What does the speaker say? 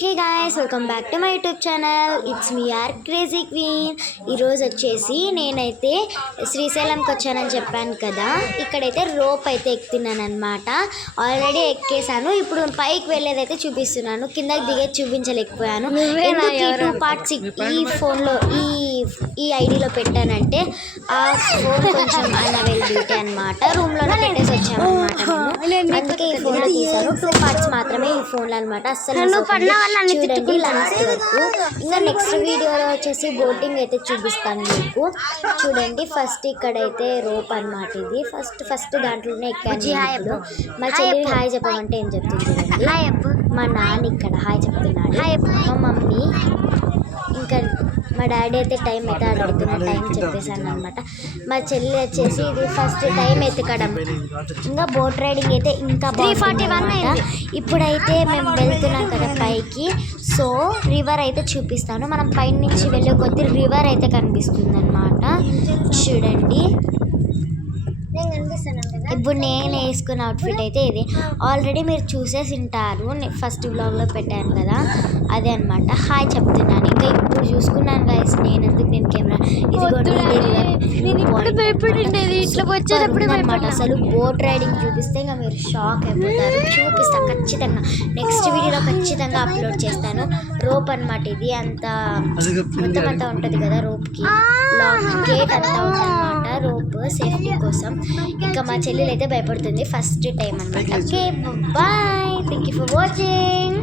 Hey guys, welcome back to my YouTube channel. It's me R crazy queen. ఈరోజు వచ్చేసి నేనైతే శ్రీశైలంకి వచ్చానని చెప్పాను కదా. ఇక్కడైతే రోప్ అయితే ఎక్కుతున్నాను అనమాట. ఆల్రెడీ ఎక్కేసాను. ఇప్పుడు పైకి వెళ్ళేదైతే చూపిస్తున్నాను. కిందకి దిగేది చూపించలేకపోయాను. ఎందుకు ఈ 2 పార్ట్స్ ఈ ఫోన్లో ఈ ఐడిలో పెట్టానంటే ఆ ఫోన్ కొంచెం అన్అవైలబిలిటీ అనమాట. రూమ్లోనే పెట్టేసి వచ్చాను అనమాట. అందుకే ఈ ఫోన్లో తీసాను. 2 పార్ట్స్ మాత్రమే ఈ ఫోన్లో అనమాట. అస్సలు చూడండి లాస్ట్ వరకు. ఇంకా నెక్స్ట్ వీడియోలో వచ్చేసి బోటింగ్ అయితే చూపిస్తాను మీకు. చూడండి, ఫస్ట్ ఇక్కడైతే రోప్ అనమాట. ఇది ఫస్ట్ దాంట్లోనే ఎక్కాను. మా చెల్లి హాయ్ చెప్పమంటే ఏం చెప్తుంది చూడండి. మా నాన్న ఇక్కడ హాయ్ చెప్తున్నాడు. మా మమ్మీ, ఇంకా మా డాడీ అయితే టైం అయితే అడుగుతున్నా. టైం చెప్పేశాను అనమాట. మా చెల్లి వచ్చేసి ఇది ఫస్ట్ టైం ఎత్తకడం. ఇంకా బోట్ రైడింగ్ అయితే ఇంకా 341. ఇప్పుడైతే మేము వెళ్తున్నాం కదా పైకి. సో రివర్ అయితే చూపిస్తాను. మనం పైన నుంచి వెళ్ళే కొద్ది రివర్ అయితే కనిపిస్తుంది అనమాట. చూడండి, ఇప్పుడు నేను వేసుకున్న అవుట్ఫిట్ అయితే ఇది. ఆల్రెడీ మీరు చూసేసి ఉంటారు, ఫస్ట్ వ్లాగ్లో పెట్టాను కదా, అదే అనమాట. హాయ్ చెప్తున్నాను. ఇంకా ఇప్పుడు చూసుకున్నాను గైస్, నేను కెమెరా అనమాట. అసలు బోట్ రైడింగ్ చూపిస్తే ఇంకా మీరు షాక్ అయిపోతారు. చూపిస్తాను ఖచ్చితంగా. నెక్స్ట్ వీడియోలో ఖచ్చితంగా అప్లోడ్ చేస్తాను. రోప్ అనమాట ఇది. మొత్తం అంతా ఉంటుంది కదా రోప్కి, లాక్ గేట్ అంతా ఉందన్నమాట రోప్ సేఫ్టీ కోసం. ఇంకా మా చెల్లెలు అయితే భయపడుతుంది, ఫస్ట్ టైం అనమాట. Okay bye, thank you for watching.